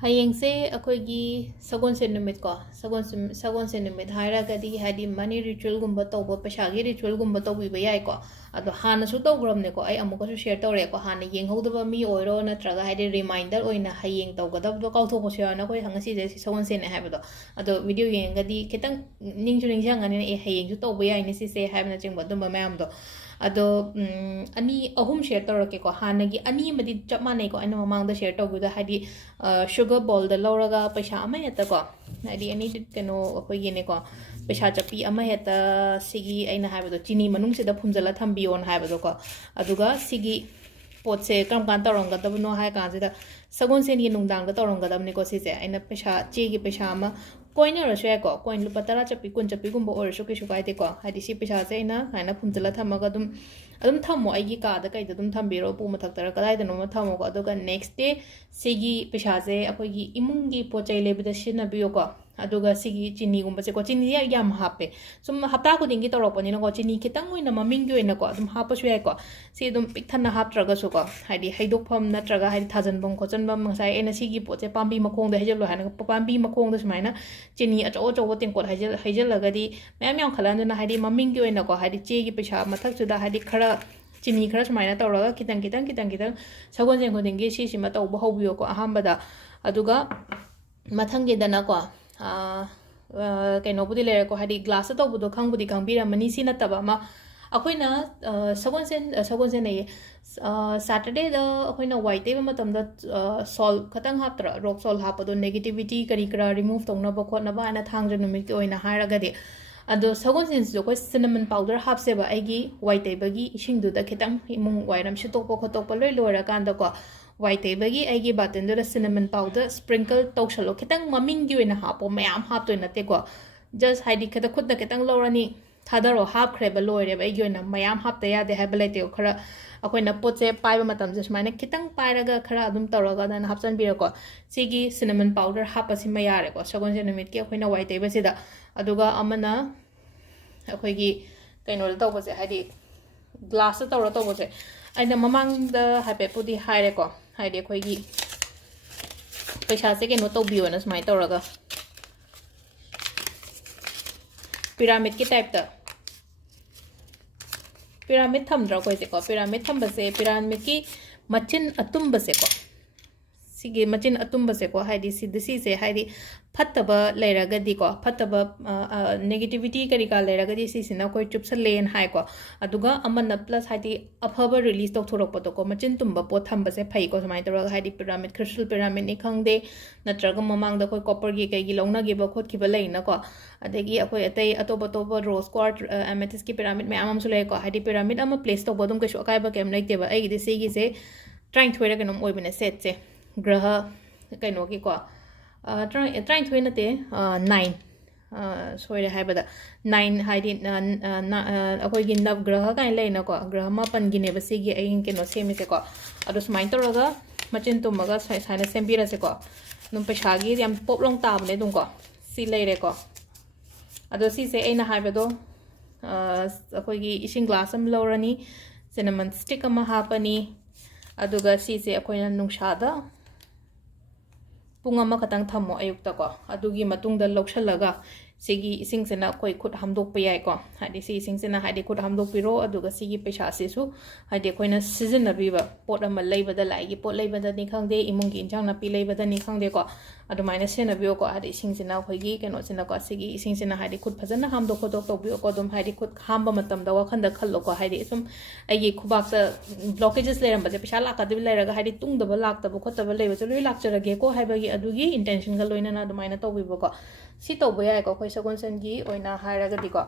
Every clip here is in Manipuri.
Hayengse akoigi Sagolsen Numitko Sagolsen Numit hairagadi hadi money ritual gumba tawba peshagi ritual gumba tawbiba yaiko ado hana su tawgramneko ai amuka su share tawreko hana yenghodaba mi oiro natraga hadi reminder oina hayeng tawgadabdo kauthopasu yana koi hangasi je Sagolsen haibado ado video yengadi kitang ningju ningjangani e hayeng su tawba yaini sise haibna chingba dumba mayamdo ado ani ahum share tawrake ko hanagi ani madi chapmane ko ana mamangda share tawguda hadi sugar bowl da lauraga paisa ama heta ko hadi ani keno akhoi ne ko paisa chapi ama heta sigi aina haibado chini manung se da phumjala thambion haibado ko aduga sigi potse kam kan tawranga dabno hai kan se da Sagolsen gi nungdang da tawranga dabne ko sise aina paisa che gi paisa ama coin rasu ko coin lupa tara chapi kun chapi gumbo or su kisu kai ko hadi si pisa se na haina phumjala thamaga adum thamo aigi ka da kai dum thambiro pu mathak tara kadai da no thamo ko aduga next day sigi pisa se akoi gi imungi pochai lebida sina biyo ko aduga sigi chini gumba se ko chini ya yam hape sum hapta ko dingi toro pani no ko chini kitang oina maming gi oina ko adum hapa su ko si dum pik thana hap traga su ko hadi haidok pham na traga hadi thajan bong ko chan bam sai ena sigi poche pambi makhong da hejelo hana pambi makhong da sumaina chini acho acho wotin ko hejel lagadi mayam yam khalan na hadi maming gi oina ko hadi che gi pesa mathak su da hadi khara chini khara sumaina tawraga kitang Sagolsen ko dingi si sima taw ba hobiyo ko ahambada aduga mathangi dana ko kainobudi lere ko hadi glass to budo khangbudi khangbira mani sina taba ma akoina Sagolsen ne Saturday da akoina white ba matam da sol khatang haptra rock sol hapado negativity kari kara remove tongna ba khotna ba ana thangja numit ki oina hairaga de ado Sagolsen jo ko cinnamon powder hapse ba aigi white bagi ising du da khitang imung wairam shitokpo khotokpo loi lora kan da ko white bagi aigi button da cinnamon powder sprinkle tawshalo khitang maming gi oina hapo mayam hap to na te ko just haidi khata khut da khitang lorani thadaro hap khreba loire ba aigi oina mayam hap ta ya de habele te khara akoina poche paiba matam je smaina khitang pairaga khara adum tawraga dan hapchan bira ko sigi cinnamon powder hapasi mayare ko Sagolsen numit ki akoina white ba sida aduga amana akoigi kainol tawbase hadi glass tawra tawbase aina mamang da hape pudi haire ko haide akoigi paisa se keno tawbiyo na smai tawraga pyramid ki type ta pyramid thamdra ko se ko pyramid thambase pyramid ki machin atumbase ko sige machin atumbase ko haidi sidisi se haidi phattaba leiragadi ko phattaba negativity kari ka leiragadi sisina koi chupsalen hai ko aduga amana plus haidi afaba release tok thorok poto ko machin tumba po thambase phai ko samai tora haidi pyramid crystal pyramid ni khangde natraga mamang da koi copper gi kai gi longna gi ba khot ki ba leina ko adegi akoi atai atoba rose quartz amethyst ki pyramid me amam su le ko haidi pyramid ama place tok bodum ke sho kai ba kem like te ba ai gi se gi se trying to get an oibine set se graha kaino ki ko trying to na te 9 soire haibada 9 haidi akoi gi nav graha kai leina ko graha ma pan gi ne ba sigi ain keno semi se ko adu smai toraga machin tumaga saina sembira se ko num peshagi yam poplong tabne dum ko si leire ko adu si se aina haibado akoi gi ising glass am lorani cinnamon stick ama hapani aduga si se akoina nungshada punga ma khatang thamo ayukta ko adugi matungda loksalaga sigi ising sena koi khut hamdok pe yai ko hadi si ising sena hadi khut hamdok piro aduga sigi paisa se su hadi koina season na biba pot ama leibada laigi pot leibada ni khangde imung gi injang na pi leibada ni khangde ko adu maina sena biyo ko hadi ising sena khoi gi keno sena ko sigi ising sena hadi khut phajana hamdok khotok tok biyo ko dum hadi khut hamba matam da wakhan da khallo ko hadi sum agi khubak ta blockages leram baje paisa la ka de leraga hadi tung da ba lak ta ba khot ta ba leiba loi lak charage ko haibagi adugi intention ga loina na du maina to bibo ko si to boya ko khoi Sagolsen gi oina hairaga di ko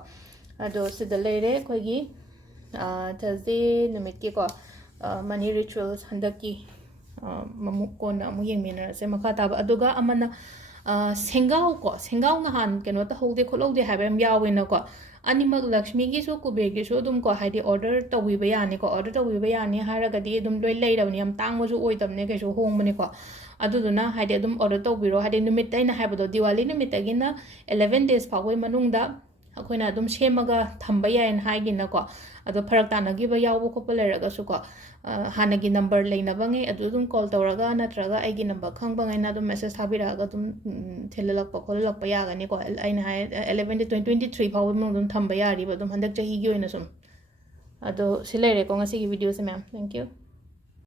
ado sida leire khoi gi Thursday numit ki ko money rituals handaki mamu ko na mu yeng mena se makha ta aduga amana sengau na han keno ta hode kholode habem yawe na ko animak lakshmi gi su kuber gi su dum ko haidi order to wi ba yani ko order to wi ba yani hairaga di dum loi lei rawni am tang mo ju oi tamne ke su hong mane ko aduduna haide adum order to biro haide numit aina haibado Diwali numit agina 11 days phawoi manungda akoina adum shemaga thamba yain haigina ko ado pharak tana gi ba yawo ko peleraga su ko ꯍꯥꯟꯅꯒꯤ ꯅꯝꯕꯔ ꯂꯩꯅꯕꯉꯩ ꯑꯗꯨ ꯑꯗꯨꯝ ꯀꯣꯜ ꯇꯧꯔꯒ ꯅꯠꯇ꯭ꯔꯒ ꯑꯩꯒꯤ ꯅꯝꯕꯔ ꯈꯪꯕꯉꯩꯅ ꯑꯗꯨꯝ ꯃꯦꯁꯦꯖ ꯊꯥꯕꯤꯔꯛꯑꯒ ꯑꯗꯨꯝ ꯊꯤꯜꯍꯜꯂꯛꯄ ꯈꯣꯠꯍꯜꯂꯛꯄ ꯌꯥꯒꯅꯤꯀꯣ ꯑꯩꯅ ꯍꯥꯏ 2023 ꯐꯥꯎꯕ ꯃꯅꯨꯡꯗ ꯑꯗꯨꯝ ꯊꯝꯕ ꯌꯥꯔꯤꯕ ꯑꯗꯨꯝ ꯍꯟꯗꯛ ꯆꯍꯤꯒꯤ ꯑꯣꯏꯅ ꯁꯨꯝ ꯑꯗꯣ ꯁꯤ ꯂꯩꯔꯦꯀꯣ ꯉꯁꯤꯒꯤ ꯚꯤꯗꯤꯑꯣꯁꯦ ꯃꯌꯥꯝ ꯊꯦꯡꯛ ꯌꯨ